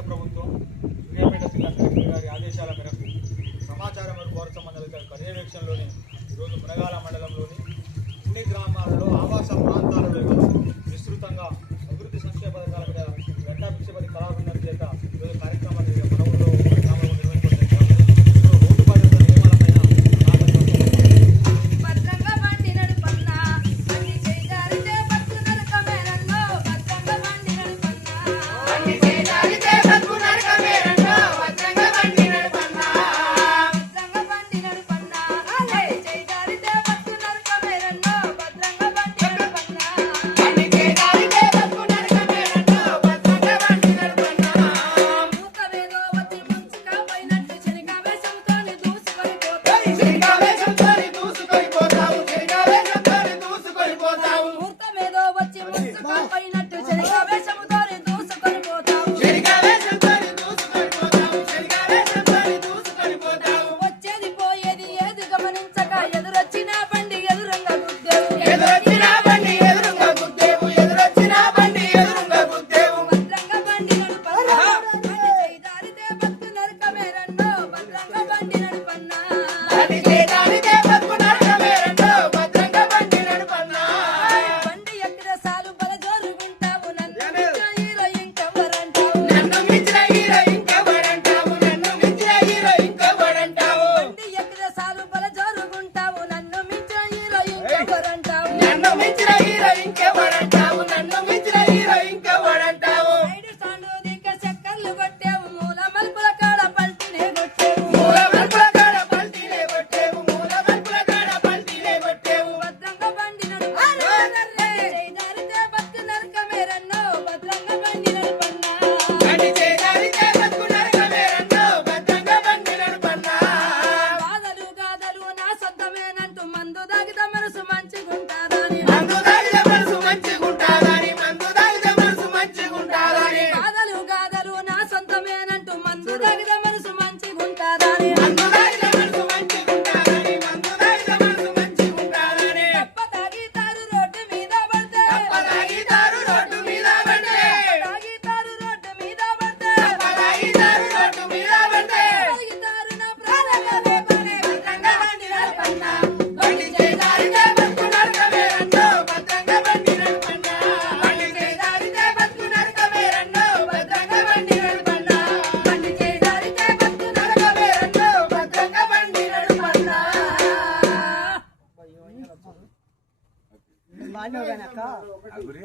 రాష్ట్ర ప్రభుత్వం సూర్యాపేట జిల్లా కలెక్టర్ గారి ఆదేశాల మేరకు సమాచారం మరియు పౌర సంబంధాల పర్యవేక్షణలోని ఈరోజు మునగాల మండలంలోని అన్ని గ్రామాలలో ఆవాస ప్రాంతాలలో విస్తృతంగా అభివృద్ధి సంక్షేమ పథకాల మీద ఘంటాభిక్షపతి కళాబృందం చేత ఈరోజు కార్యక్రమాలు మన ఊళ్ళో గ్రామంలో నిర్వహించబడుతున్నాయి. రోడ్డు భద్రత నియమాలపైన అగురి